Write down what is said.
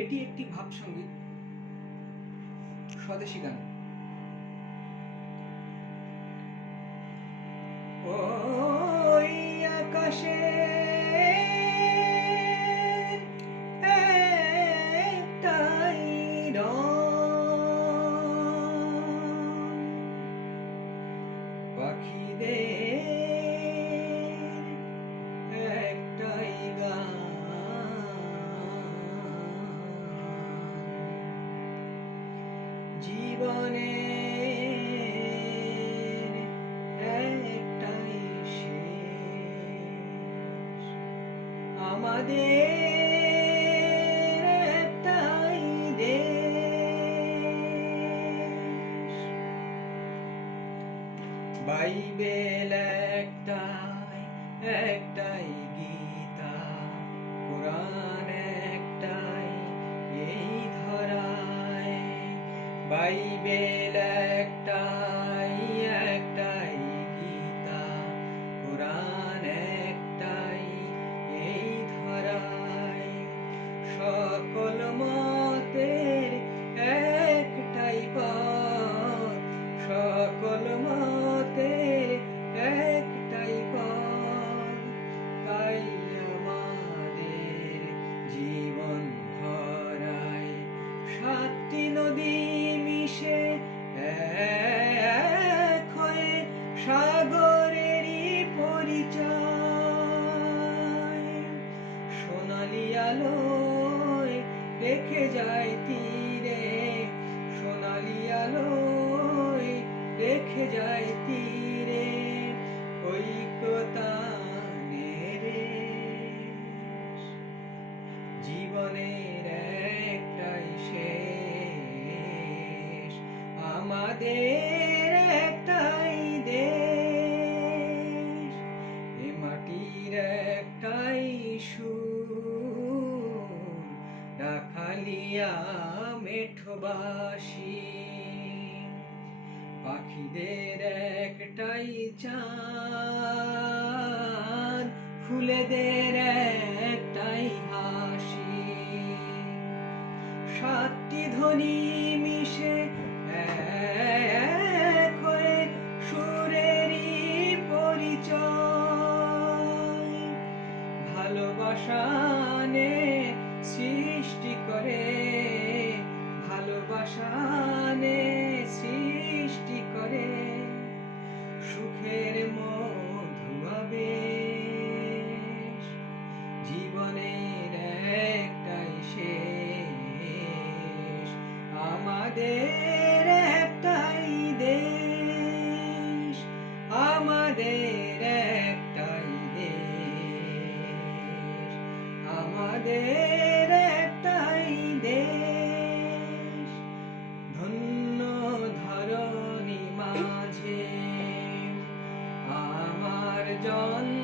এটি একটি ভাব সঙ্গীত স্বদেশী গান। ওই আকাশে একটাই রং, পাখিদের একটাই গান, জীবনের একটাই শেষ, আমাদের একটাই দেশ। বাইবেল একটাই, একটাই গীতা, কোরআন একটাই এই ধরায়। বাইবেল একটাই, একটাই গীতা, কোরআন একটাই এই ধরায়। সকল মতের একটাই পথ, সকল মতের একটাই পথ, তাই আমাদের জীবন ধরায় সাতটি নদী মিশে এক হয়ে সাগরেরই পরিচয়। সোনালি আলোয় রেখে যায় তীরে, সোনালি আলোয় রেখে যায় তীরে ঐকতানের রেশ। জীবনের একটাই শেষ, আমাদের একটাই দেশ। এ মাটির একটাই সুর, রাখালিয়া মেঠোবাসী। পাখিদের একটাই চাঁদ, ফুলেদের একটাই হাসি। সাতটি ধ্বনি মিশে এক হয়ে সুরেরই পরিচয়। ভালোবাসানে সৃষ্টি করে, ভালোবাসানে সৃষ্টি করে সুখের মধু আবেশ। জীবনের একটাই শেষ, আমাদের একটাই দেশ, আমাদের একটাই দেশ, আমাদের একটাই দেশ। ধন্য ধরণী মাঝে আমার জন্ম